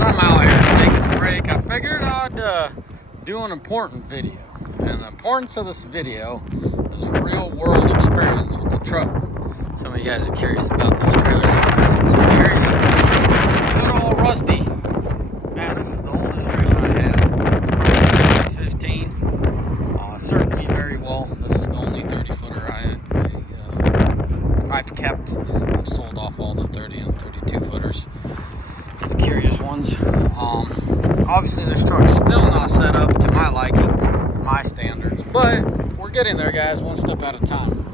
I'm out here taking a break, I figured I'd do an important video. And the importance of this video is real world experience with the truck. Some of you guys are curious about these trailers. So here you go. Good old Rusty. Man, this is the oldest trailer I have. 15. Served me very well. This is the only 30-footer I've kept. I've sold off all the 30 and 32-footers for the curious ones. Obviously this truck's still not set up to my liking, my standards, but we're getting there, guys, one step at a time.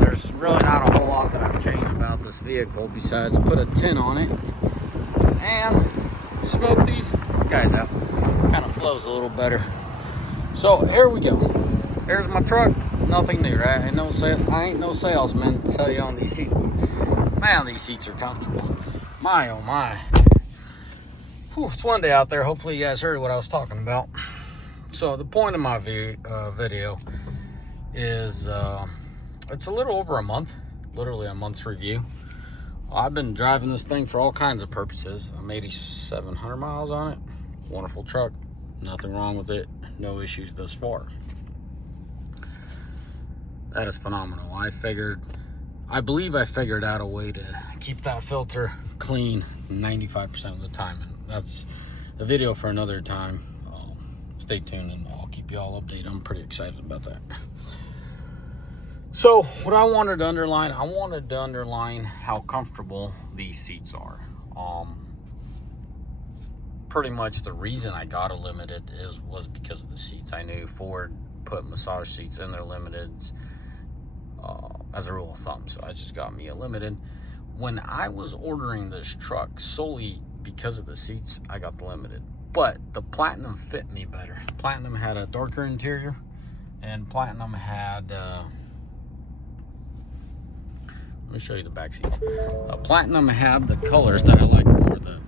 There's really not a whole lot that I've changed about this vehicle besides put a tint on it and smoke these guys out. Kind of flows a little better. So here we go. Here's my truck. Nothing new, right? I ain't no salesman to tell you on these seats. Man, these seats are comfortable. My, oh my. Whew, it's one day out there. Hopefully you guys heard what I was talking about. So the point of my video is it's a little over a month. Literally a month's review. I've been driving this thing for all kinds of purposes. I'm 8,700 miles on it. Wonderful truck. Nothing wrong with it. No issues thus far. That is phenomenal. I believe I figured out a way to keep that filter clean 95% of the time. And that's a video for another time. Stay tuned and I'll keep you all updated. I'm pretty excited about that. So what I wanted to underline how comfortable these seats are. Pretty much the reason I got a limited was because of the seats. I knew Ford put massage seats in their limiteds as a rule of thumb, so I just got me a limited. When I was ordering this truck solely because of the seats, I got the limited, but the Platinum fit me better. Platinum had a darker interior, and Platinum had let me show you the back seats. Platinum had the colors that I like more, the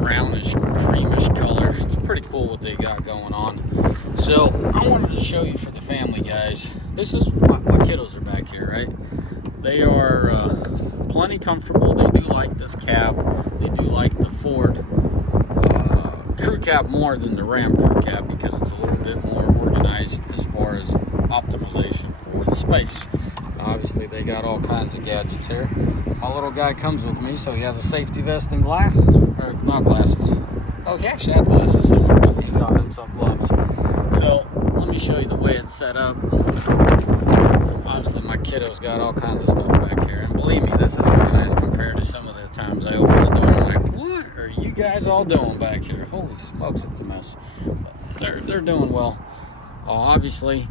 brownish, creamish color. It's pretty cool what they got going on. So I wanted to show you for the family, guys. This is my kiddos are back here, right? They are plenty comfortable. They do like this cab. They do like the Ford crew cab more than the Ram crew cab because it's a little bit more organized as far as optimization for the space. Obviously, they got all kinds of gadgets here. My little guy comes with me, so he has a safety vest and glasses. Or not glasses. Oh, he actually had glasses somewhere, but he got him some gloves. So, let me show you the way it's set up. Obviously, my kiddos got all kinds of stuff back here. And believe me, this is organized compared to some of the times I open the door. I'm like, what are you guys all doing back here? Holy smokes, it's a mess. But they're doing well. Obviously,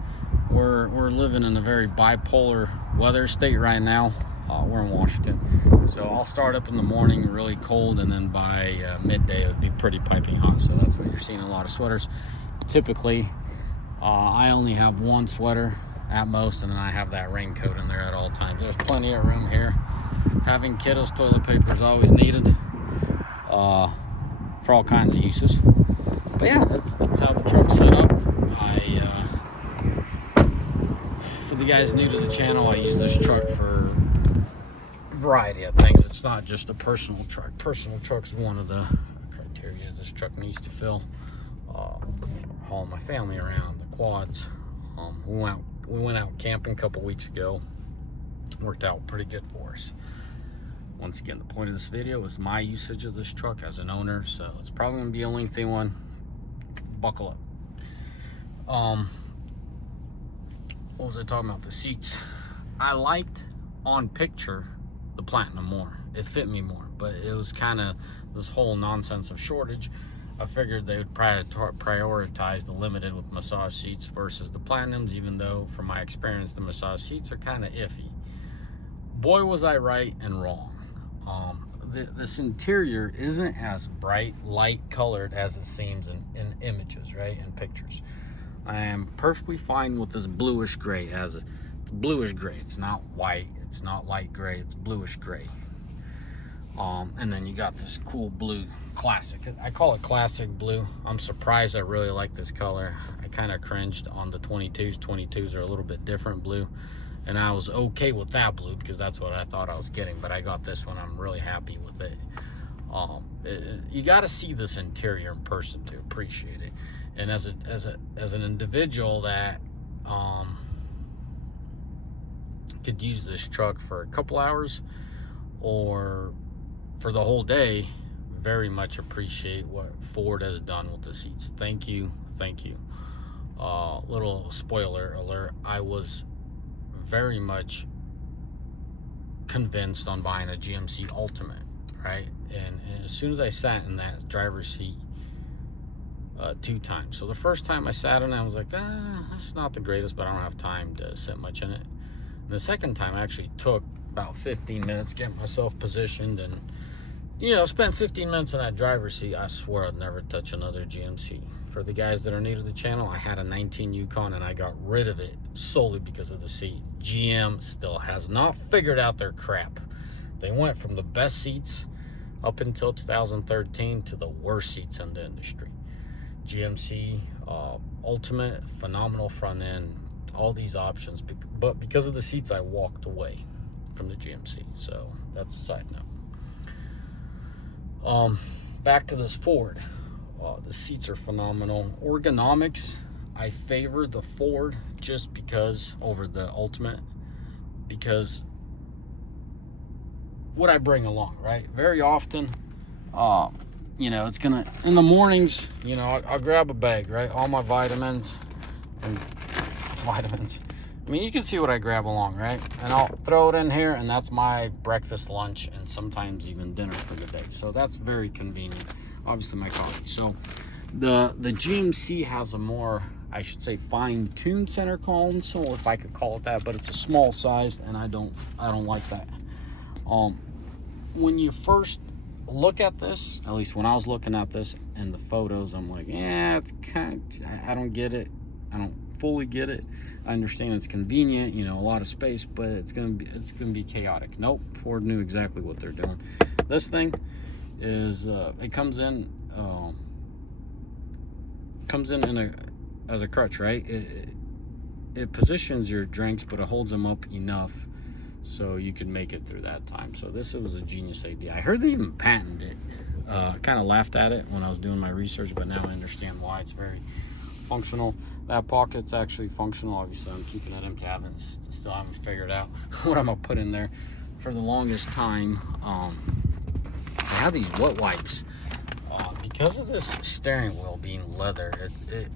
we're living in a very bipolar weather state right now. We're in Washington, so I'll start up in the morning really cold, and then by midday it would be pretty piping hot. So that's what you're seeing, a lot of sweaters. Typically I only have one sweater at most, and then I have that raincoat in there at all times. There's plenty of room here. Having kiddos toilet paper is always needed for all kinds of uses. But yeah, that's how the truck's set up. For the guys new to the channel, I use this truck for a variety of things. It's not just a personal truck. Personal truck's one of the criteria this truck needs to fill. Hauling my family around, the quads. We went out camping a couple weeks ago. Worked out pretty good for us. Once again, the point of this video is my usage of this truck as an owner, so it's probably going to be a lengthy one. Buckle up. What was I talking about? The seats. I liked on picture the Platinum more. It fit me more, but it was kind of this whole nonsense of shortage. I figured they would prioritize the limited with massage seats versus the Platinums, even though from my experience the massage seats are kind of iffy. Boy, was I right and wrong. This interior isn't as bright light colored as it seems in images, right, in pictures. I am perfectly fine with this bluish gray. It's bluish gray. It's not white. It's not light gray. It's bluish gray. And then you got this cool blue classic. I call it classic blue. I'm surprised I really like this color. I kind of cringed on the 22s. 22s are a little bit different blue. And I was okay with that blue because that's what I thought I was getting. But I got this one. I'm really happy with it. You got to see this interior in person to appreciate it. And as an individual that could use this truck for a couple hours or for the whole day, very much appreciate what Ford has done with the seats. Thank you. Little spoiler alert, I was very much convinced on buying a GMC Ultimate, right? And as soon as I sat in that driver's seat 2 times. So the first time I sat in it, I was like, that's not the greatest, but I don't have time to sit much in it. And the second time I actually took about 15 minutes getting myself positioned and, spent 15 minutes in that driver's seat. I swear I'd never touch another GMC. For the guys that are new to the channel, I had a 19 Yukon and I got rid of it solely because of the seat. GM still has not figured out their crap. They went from the best seats up until 2013 to the worst seats in the industry. GMC Ultimate, phenomenal front end, all these options, but because of the seats I walked away from the GMC. So that's a side note. Back to this Ford. The seats are phenomenal. Ergonomics, I favor the Ford just because over the Ultimate, because what I bring along, right? Very often, it's gonna, in the mornings, I'll grab a bag, right? All my vitamins. I mean, you can see what I grab along, right? And I'll throw it in here, and that's my breakfast, lunch, and sometimes even dinner for the day. So that's very convenient. Obviously, my coffee. So the GMC has a more, I should say, fine-tuned center console, if I could call it that, but it's a small size, and I don't like that. When you first look at this, at least when I was looking at this and the photos, I'm like, it's I don't get it. I don't fully get it. I understand it's convenient, a lot of space, but it's gonna be chaotic. Nope, Ford knew exactly what they're doing. This thing is it comes in as a crutch, right? It positions your drinks, but it holds them up enough so you can make it through that time. So this was a genius idea. I heard they even patented it. Kind of laughed at it when I was doing my research, but now I understand why. It's very functional. That pocket's actually functional. Obviously, I'm keeping it empty. Still haven't figured out what I'm gonna put in there. For the longest time, I have these wet wipes. Because of this steering wheel being leather, it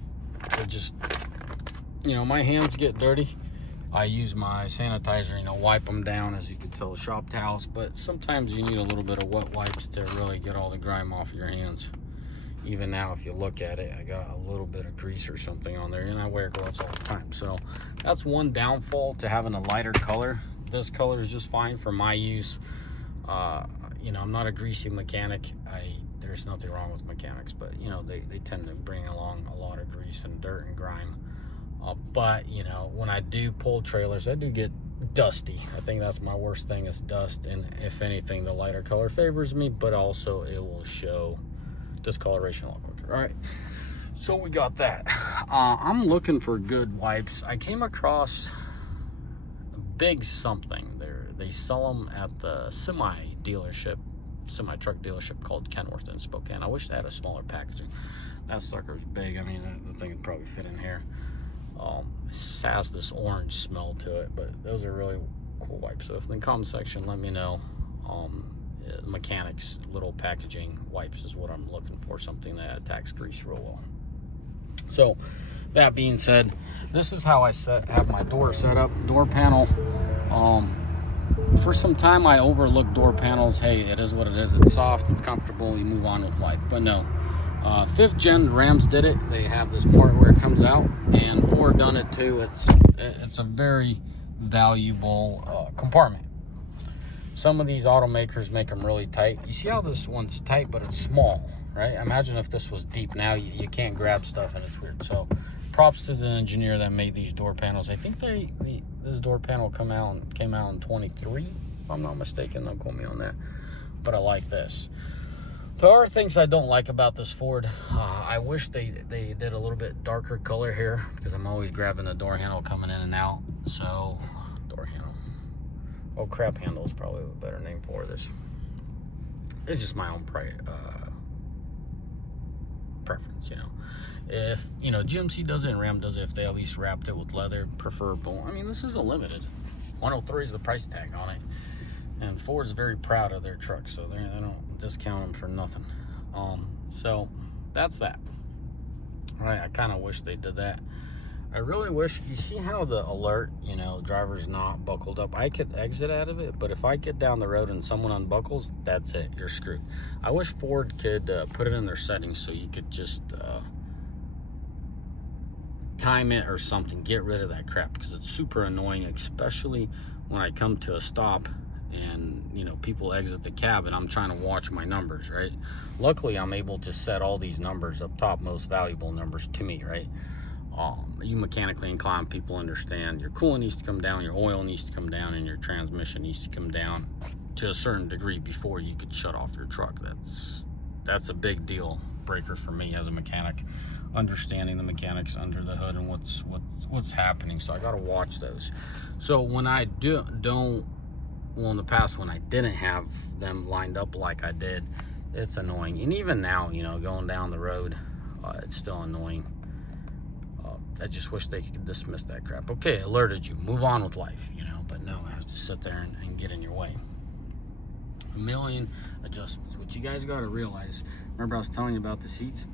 just, my hands get dirty. I use my sanitizer, wipe them down, as you can tell, shop towels. But sometimes you need a little bit of wet wipes to really get all the grime off your hands. Even now, if you look at it, I got a little bit of grease or something on there, and I wear gloves all the time. So that's one downfall to having a lighter color. This color is just fine for my use. I'm not a greasy mechanic. There's nothing wrong with mechanics, but they tend to bring along a lot of grease and dirt and grime. But when I do pull trailers, I do get dusty. I think that's my worst thing, is dust. And if anything, the lighter color favors me, but also it will show discoloration a lot quicker. All right, so we got that. I'm looking for good wipes. I came across a big something there. They sell them at the semi truck dealership called Kenworth in Spokane. I wish they had a smaller packaging. That sucker's big. I mean, the thing would probably fit in here. It has this orange smell to it, but those are really cool wipes. So if in the comment section, let me know. Mechanics little packaging wipes is what I'm looking for, something that attacks grease real well. So that being said, this is how I have my door set up. Door panel, for some time I overlooked door panels. Hey, it is what it is. It's soft, it's comfortable, you move on with life. But no, 5th gen Rams did it. They have this part where it comes out, and Ford done it too. It's a very valuable compartment. Some of these automakers make them really tight. You see how this one's tight, but it's small, right? Imagine if this was deep. Now you can't grab stuff, and it's weird. So props to the engineer that made these door panels. I think this door panel came out in 23, if I'm not mistaken. Don't quote me on that. But I like this. There are things I don't like about this Ford. I wish they did a little bit darker color here, because I'm always grabbing the door handle coming in and out. So, door handle. Oh, crap handle is probably a better name for this. It's just my own preference, you know. If, you know, GMC does it and Ram does it, if they at least wrapped it with leather, preferable. I mean, this is a limited. 103 is the price tag on it. And Ford's very proud of their trucks, so they don't discount them for nothing. So that's that. All right, I kind of wish they did that. I really wish, you see how the alert, you know, driver's not buckled up? I could exit out of it, but if I get down the road and someone unbuckles, that's it, you're screwed. I wish Ford could put it in their settings so you could just time it or something, get rid of that crap, because it's super annoying, especially when I come to a stop and, you know, people exit the cab and I'm trying to watch my numbers, right? Luckily, I'm able to set all these numbers up top, most valuable numbers to me, right? You mechanically inclined people understand your coolant needs to come down, your oil needs to come down, and your transmission needs to come down to a certain degree before you could shut off your truck. That's a big deal breaker for me as a mechanic, understanding the mechanics under the hood and what's happening. So I got to watch those. So when I don't, well, in the past when I didn't have them lined up like I did, it's annoying. And even now, you know, going down the road, it's still annoying. I just wish they could dismiss that crap. Okay, alerted you, move on with life, you know, but no, it has to sit there and get in your way. A million adjustments. What you guys got to realize, remember I was telling you about the seats?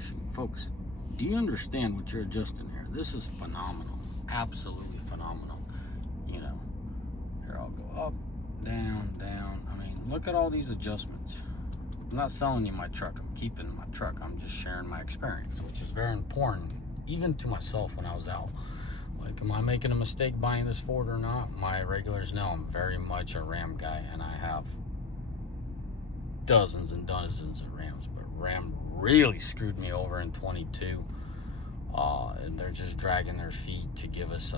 Shoot, folks, do you understand what you're adjusting here? This is phenomenal, absolutely phenomenal. You know, here I'll go up, down, down. I mean, look at all these adjustments. I'm not selling you my truck, I'm keeping my truck. I'm just sharing my experience, which is very important, even to myself when I was out. Like, am I making a mistake buying this Ford or not? My regulars know I'm very much a Ram guy, and I have dozens and dozens of Rams, but Ram really screwed me over in 22, and they're just dragging their feet to give us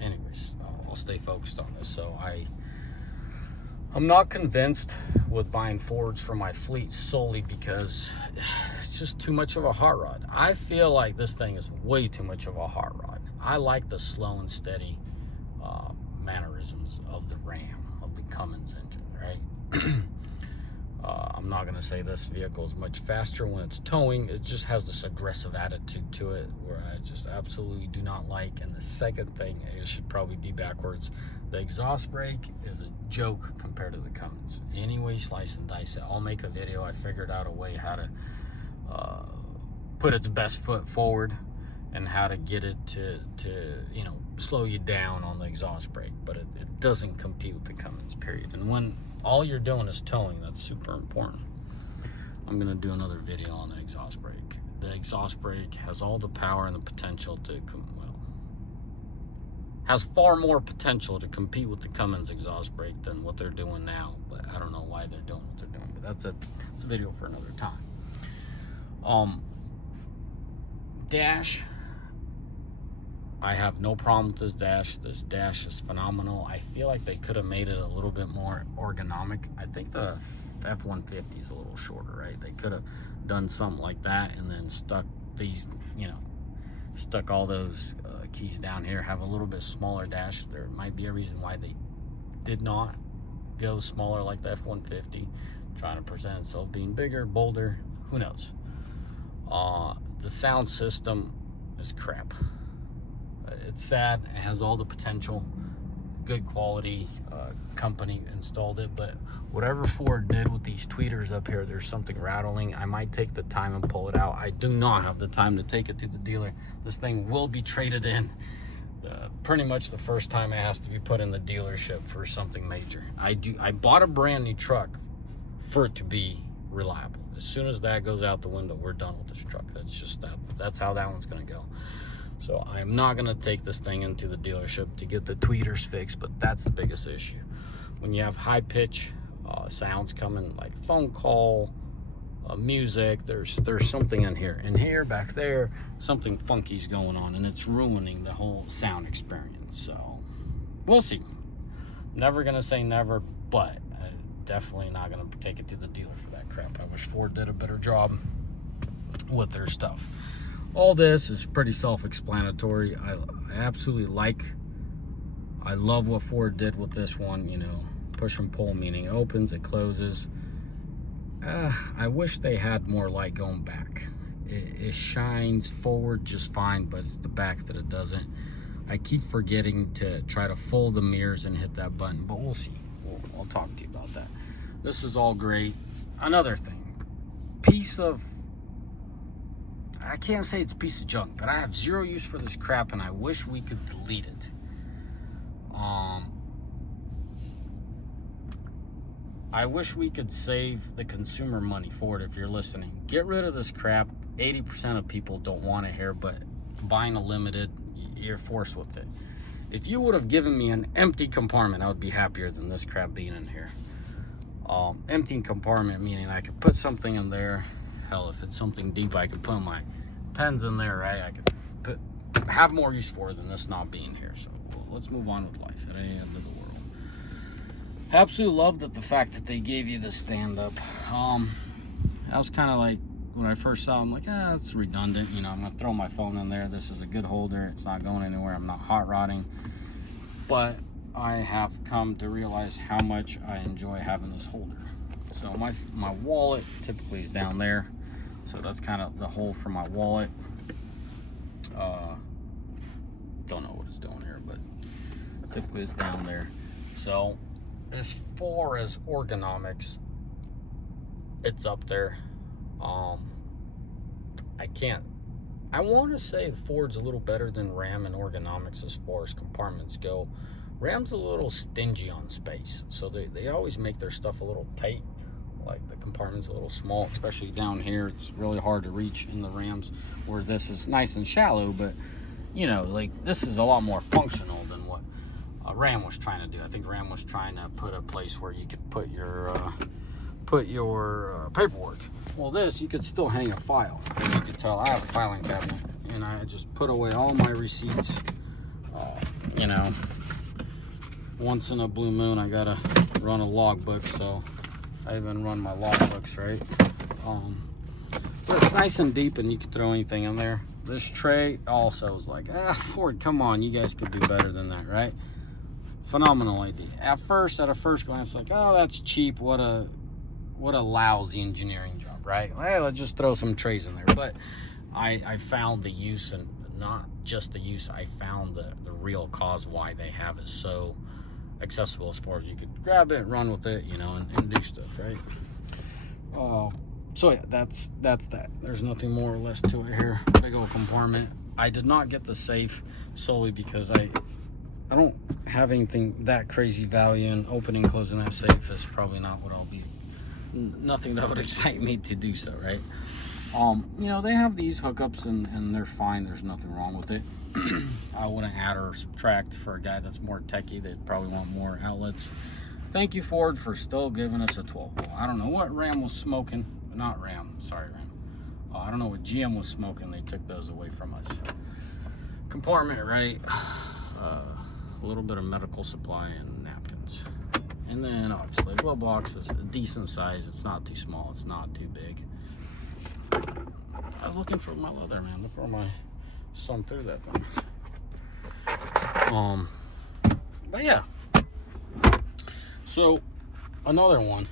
anyways, I'll stay focused on this. So I'm not convinced with buying Fords for my fleet solely because it's just too much of a hot rod. I feel like this thing is way too much of a hot rod. I like the slow and steady mannerisms of the Ram, of the Cummins engine, right? I'm not going to say this vehicle is much faster when it's towing. It just has this aggressive attitude to it where I just absolutely do not like. And the second thing, it should probably be backwards. The exhaust brake is a joke compared to the Cummins. Anyway, slice and dice it. I'll make a video. I figured out a way how to put its best foot forward and how to get it to you know, slow you down on the exhaust brake. But it doesn't compete with the Cummins, period. And when all you're doing is towing, that's super important. I'm going to do another video on the exhaust brake. The exhaust brake has all the power and the potential to, has far more potential to compete with the Cummins exhaust brake than what they're doing now. But I don't know why they're doing what they're doing. But that's a video for another time. Dash. I have no problem with this dash. This dash is phenomenal. I feel like they could have made it a little bit more ergonomic. I think the F350 is a little shorter, right? They could have done something like that and then stuck these, you know, stuck all those keys down here, have a little bit smaller dash. There might be a reason why they did not go smaller like the F-150, trying to present itself being bigger, bolder, who knows. The sound system is crap. It's sad. It has all the potential, good quality company installed it, but whatever Ford did with these tweeters up here, there's something rattling. I might take the time and pull it out. I do not have the time to take it to the dealer. This thing will be traded in. Pretty much the first time it has to be put in the dealership for something major. I bought a brand new truck for it to be reliable. As soon as that goes out the window, we're done with this truck. That's just that's how that one's gonna go. So I'm not gonna take this thing into the dealership to get the tweeters fixed, but that's the biggest issue. When you have high pitch sounds coming, like phone call, music, there's something in here, back there, something funky's going on, and it's ruining the whole sound experience. So we'll see. Never gonna say never, but definitely not gonna take it to the dealer for that crap. I wish Ford did a better job with their stuff. All this is pretty self-explanatory. I absolutely I love what Ford did with this one, you know, push and pull, meaning it opens, it closes. I wish they had more light going back. It shines forward just fine, but it's the back that it doesn't. I keep forgetting to try to fold the mirrors and hit that button, but we'll see. I'll talk to you about that. This is all great. Another thing, I can't say it's a piece of junk, but I have zero use for this crap, and I wish we could delete it. I wish we could save the consumer money. Ford, if you're listening, get rid of this crap. 80% of people don't want it here, but buying a limited, you're forced with it. If you would have given me an empty compartment, I would be happier than this crap being in here. Empty compartment meaning I could put something in there. Hell, if it's something deep, I could put my pens in there, right? I could have more use for it than this not being here. So let's move on with life. It ain't the end of the world. Absolutely love that the fact that they gave you this stand up. I was kind of like, when I first saw it, I'm like, it's redundant. You know, I'm gonna throw my phone in there. This is a good holder. It's not going anywhere. I'm not hot rodding. But I have come to realize how much I enjoy having this holder. So my wallet typically is down there. So that's kind of the hole for my wallet. Don't know what it's doing here, but typically it's down there. So as far as ergonomics, it's up there. I want to say Ford's a little better than Ram in ergonomics as far as compartments go. Ram's a little stingy on space, so they always make their stuff a little tight. Like the compartment's a little small, especially down here. It's really hard to reach in the Rams, where this is nice and shallow, but you know, like this is a lot more functional than what Ram was trying to do. I think Ram was trying to put a place where you could put your paperwork. Well, this, you could still hang a file. As you can tell, I have a filing cabinet, and I just put away all my receipts. You know, once in a blue moon, I gotta run a logbook, so I even run my logbooks, right? But it's nice and deep, and you can throw anything in there. This tray also is like, Ford, come on, you guys could do better than that, right? Phenomenal idea. At a first glance, like, oh, that's cheap. What a lousy engineering job, right? Hey, let's just throw some trays in there. But I found the use, and not just the use, I found the real cause why they have it so accessible, as far as you could grab it, run with it, you know, and do stuff, right? So yeah, that's that. There's nothing more or less to it here. Big old compartment. I did not get the safe solely because I don't have anything that crazy value, and opening and closing that safe is probably not what I'll be, nothing that would excite me to do so, right? You know, they have these hookups and they're fine. There's nothing wrong with it. I wouldn't add or subtract. For a guy that's more techie, they'd probably want more outlets. Thank you, Ford, for still giving us a 12 volt. I don't know what Ram was smoking. Not Ram, sorry, Ram. I don't know what GM was smoking. They took those away from us. Compartment, right? A little bit of medical supply and napkins. And then obviously glove box is a decent size. It's not too small. It's not too big. I was looking for my leather, man. Look where my son threw that thing. But yeah. So another one.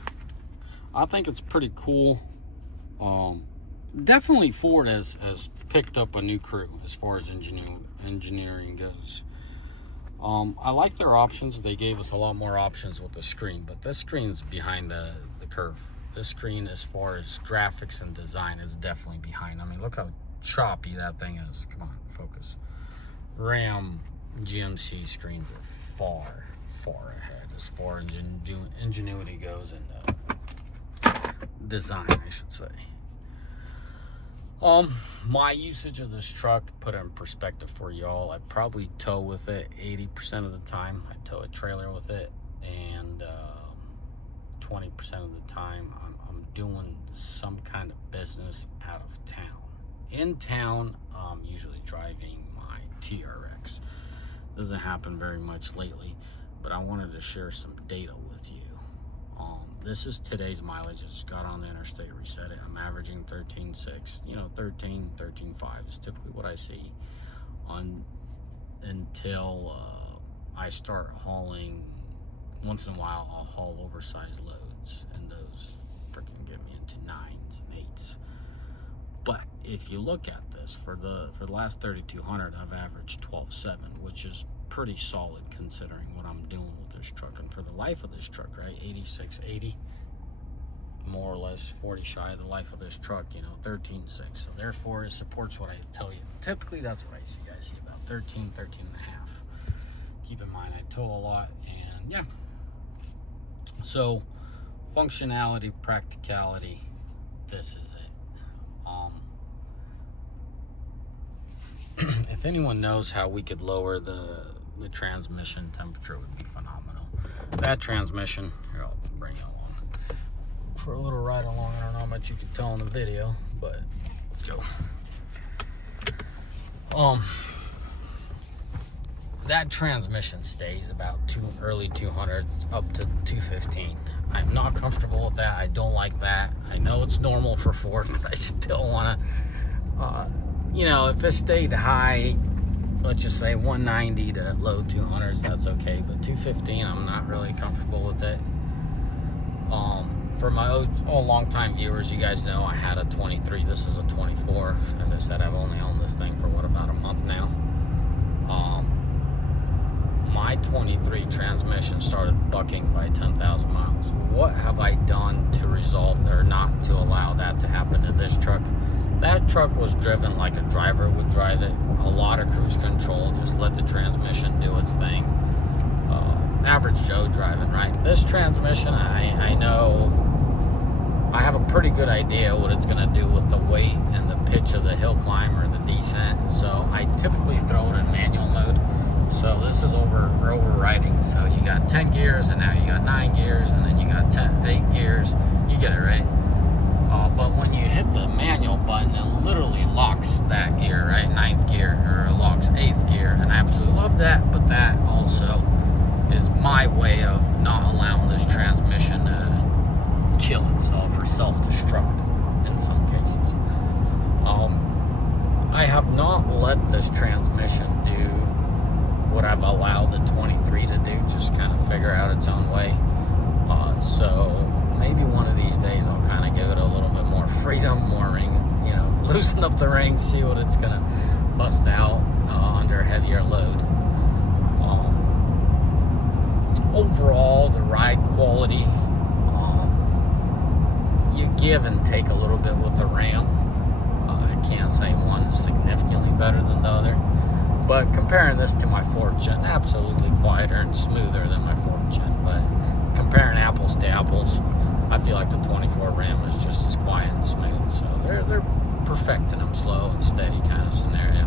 I think it's pretty cool. Definitely Ford has picked up a new crew as far as engineering goes. I like their options. They gave us a lot more options with the screen, but this screen's behind the curve. This screen, as far as graphics and design, is definitely behind. I mean, look how choppy that thing is. Come on, focus. Ram GMC screens are far ahead as far as ingenuity goes, and design, I should say. My usage of this truck, put it in perspective for y'all, I probably tow with it 80% of the time. I tow a trailer with it, and 20% of the time I'm doing some kind of business out of town. In town, I'm usually driving my TRX. Doesn't happen very much lately, but I wanted to share some data with you. This is today's mileage. I just got on the interstate, reset it. I'm averaging 13.6, you know, 13.5 is typically what I see until I start hauling. Once in a while I'll haul oversized loads, and those freaking get me into 9s and 8s. But if you look at this, for the last 3,200, I've averaged 12.7, which is pretty solid considering what I'm doing with this truck. And for the life of this truck, right, 8680, more or less 40 shy of the life of this truck, 13.6. So therefore it supports what I tell you. Typically that's what I see. I see about 13 and a half. Keep in mind I tow a lot, and yeah. So functionality, practicality, this is it. If anyone knows how we could lower the transmission temperature, it would be phenomenal. That transmission, here, I'll bring it along for a little ride along. I don't know how much you can tell in the video, but let's go. That transmission stays about early 200 up to 215. I'm not comfortable with that. I don't like that. I know it's normal for Ford, but I still want to, if it stayed high, let's just say 190 to low 200s, that's okay. But 215, I'm not really comfortable with it. For my long-time viewers, you guys know I had a 23. This is a 24. As I said, I've only owned this thing for about a month now. My 23 transmission started bucking by 10,000 miles. What have I done to resolve or not to allow that to happen to this truck? That truck was driven like a driver would drive it. A lot of cruise control, just let the transmission do its thing. Average Joe driving, right? This transmission, I know, I have a pretty good idea what it's going to do with the weight and the pitch of the hill climb or the descent. So I typically throw it in manual mode. So this is overriding. So you got 10 gears, and now you got 9 gears, and then you got 8 gears. You get it, right? But when you hit the manual button, it literally locks that gear, right? 9th gear, or it locks 8th gear. And I absolutely love that, but that also is my way of not allowing this transmission to kill itself or self-destruct in some cases. I have not let this transmission do what I've allowed the 23 to do, just kind of figure out its own way. So maybe one of these days I'll kind of give it a little bit more freedom, more ring, loosen up the reins, see what it's gonna bust out under a heavier load. Overall, the ride quality, you give and take a little bit with the Ram. I can't say one is significantly better than the other, but comparing this to my 4th gen, absolutely quieter and smoother than my 4th gen. But comparing apples to apples, I feel like the 24 Ram is just as quiet and smooth. So they're perfecting them slow and steady kind of scenario.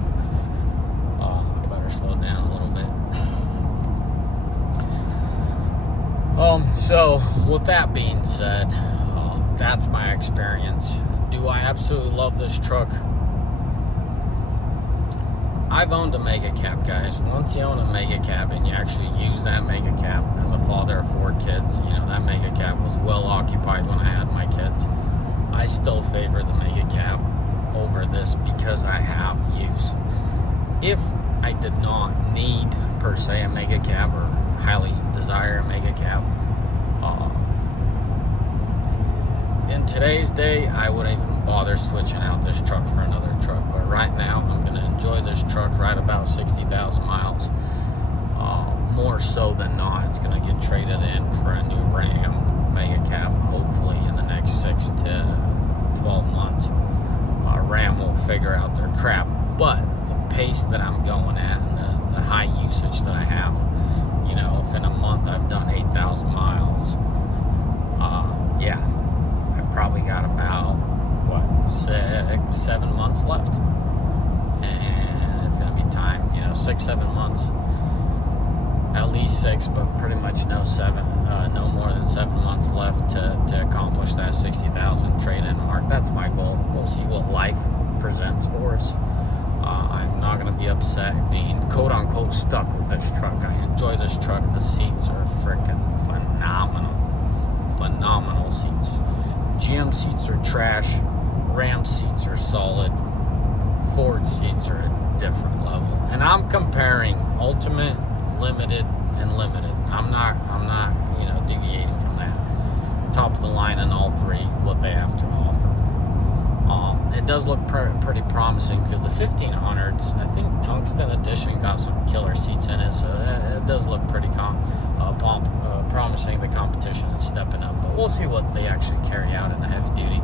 I better slow down a little bit. So with that being said, that's my experience. Do I absolutely love this truck? I've owned a mega cab, guys. Once you own a mega cab and you actually use that mega cab, as a father of 4 kids, that mega cab was well occupied when I had my kids. I still favor the mega cab over this because I have use. If I did not need per se a mega cab or highly desire a mega cab, in today's day, I wouldn't even bother switching out this truck for another truck. But right now, I'm going to enjoy this truck right about 60,000 miles. More so than not, it's going to get traded in for a new Ram mega cab, hopefully in the next 6 to 12 months. Ram will figure out their crap. But the pace that I'm going at and the high usage that I have, if in a month I've done 8,000 miles, I probably got about 6-7 months left, and it's gonna be time, 6-7 months, at least 6, but pretty much no more than 7 months left to accomplish that 60,000 trade-in mark. That's my goal. We'll see what life presents for us. I'm not going to be upset being quote-unquote stuck with this truck. I enjoy this truck. The seats are freaking phenomenal seats. GM seats are trash. Ram seats are solid. Ford seats are a different level. And I'm comparing Ultimate, Limited, and Limited. I'm not deviating from that. top of the line in all three, what they have to offer. It does look pretty promising because the 1500s, I think Tungsten Edition got some killer seats in it, so it does look pretty promising. The competition is stepping up, but we'll see what they actually carry out in the heavy duty.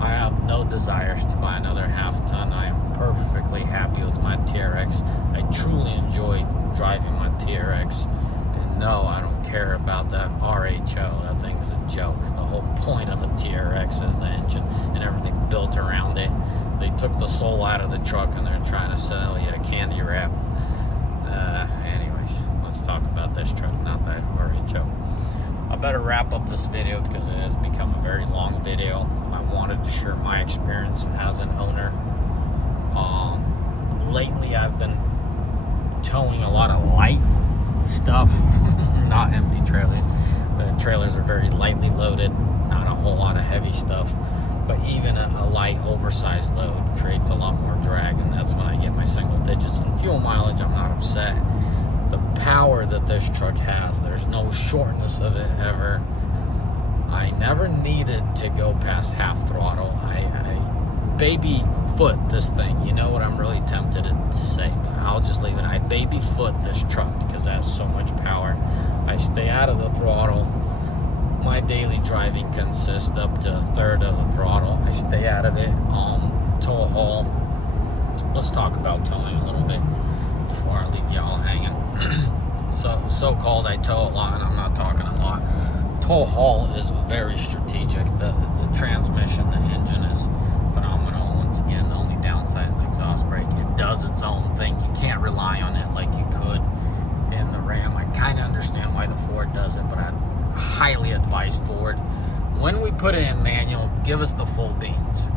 I have no desires to buy another half ton. I am perfectly happy with my TRX. I truly enjoy driving my TRX. No, I don't care about that RHO. That thing's a joke. The whole point of a TRX is the engine and everything built around it. They took the soul out of the truck and they're trying to sell you a candy wrap. Anyways, let's talk about this truck, not that RHO. I better wrap up this video because it has become a very long video. I wanted to share my experience as an owner. Lately, I've been towing a lot of light stuff, not empty trailers. The trailers are very lightly loaded, not a whole lot of heavy stuff, but even a light oversized load creates a lot more drag, and that's when I get my single digits in fuel mileage. I'm not upset. The power that this truck has, there's no shortness of it ever. I never needed to go past half throttle. I baby foot this thing. You know what I'm really tempted to say, but I'll just leave it. I baby foot this truck because it has so much power. I stay out of the throttle. My daily driving consists up to a third of the throttle. I stay out of it. Tow haul. Let's talk about towing a little bit before I leave y'all hanging. So-called I tow a lot, and I'm not talking a lot. Tow haul is very strategic. The transmission, the engine is phenomenal. Once again, the only downside is the exhaust brake. It does its own thing. You can't rely on it like you could in the Ram. I kind of understand why the Ford does it, but I highly advise Ford, when we put it in manual, give us the full beans.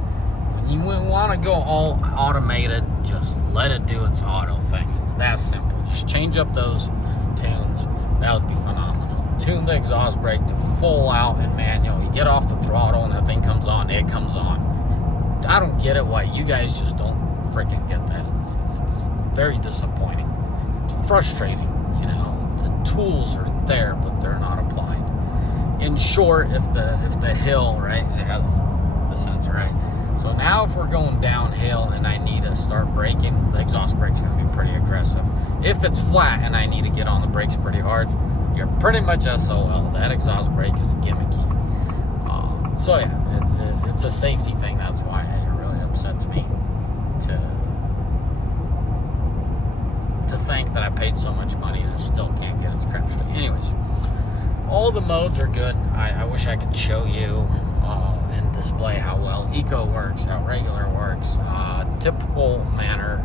When you want to go all automated, just let it do its auto thing. It's that simple. Just change up those tunes. That would be phenomenal. Tune the exhaust brake to full out in manual. You get off the throttle and that thing comes on, it comes on. I don't get it why you guys just don't freaking get that. It's very disappointing. It's frustrating, you know. The tools are there, but they're not applied. In short, if the hill, right, it has the sensor, right? So now if we're going downhill and I need to start braking, the exhaust brake's going to be pretty aggressive. If it's flat and I need to get on the brakes pretty hard, you're pretty much SOL. That exhaust brake is gimmicky. So yeah, it's a safety thing. That's why it really upsets me to think that I paid so much money and it still can't get its crap straight. Anyways, all the modes are good. I wish I could show you and display how well eco works, how regular works, typical manner.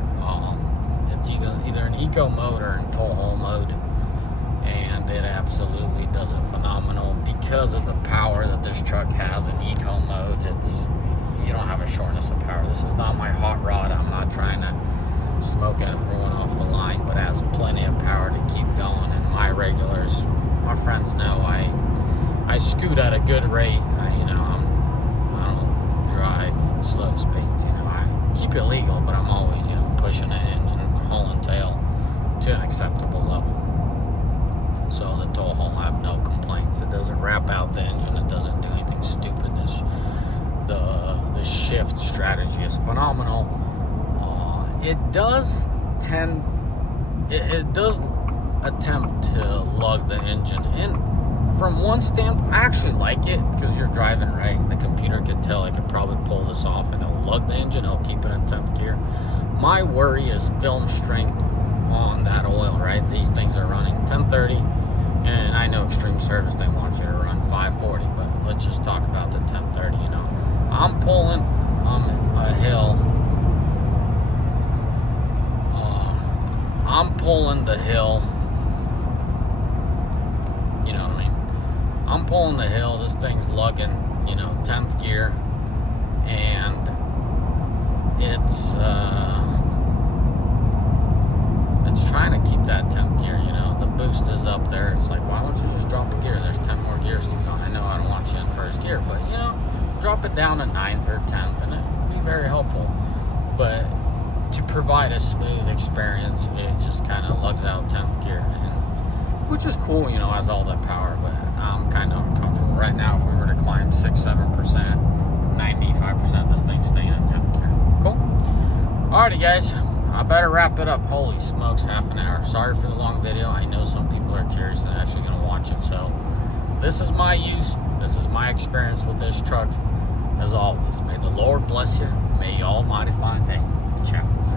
It's either an eco mode or in tow haul mode, and it absolutely does it phenomenal because of the power that this truck has in eco mode. You don't have a shortness of power. This is not my hot rod. I'm not trying to smoke everyone off the line, but it has plenty of power to keep going. And my regulars, my friends know I scoot at a good rate. I don't drive slow speeds. I keep it legal, but I'm always pushing it in hull and tail to an acceptable level. So the tow haul, I have no complaints. It doesn't wrap out the engine. It doesn't do anything stupid. The shift strategy is phenomenal. It does attempt to lug the engine. And from one standpoint, I actually like it because you're driving right. The computer could tell I could probably pull this off and it'll lug the engine. It'll keep it in 10th gear. My worry is film strength on that oil, right? These things are running 1030, and I know Extreme Service, they want you to run 540, but let's just talk about the 1030. I'm pulling a hill. I'm pulling the hill. You know what I mean? I'm pulling the hill. This thing's lugging, 10th gear, and it's trying to keep that 10th gear. The boost is up there. It's like, why don't you just drop a gear? There's 10 more gears to go. I know I don't want you in first gear, but drop it down to 9th or 10th, and it would be very helpful. But to provide a smooth experience, it just kind of lugs out 10th gear, and which is cool, you know, has all that power, but I'm kind of uncomfortable. Right now, if we were to climb 6-7%, 95% of this thing's staying in 10th gear. Cool. Alrighty, guys. I better wrap it up. Holy smokes, half an hour. Sorry for the long video. I know some people are curious and actually going to watch it. So this is my use. This is my experience with this truck. As always, may the Lord bless you. May you all mighty fine day. Ciao.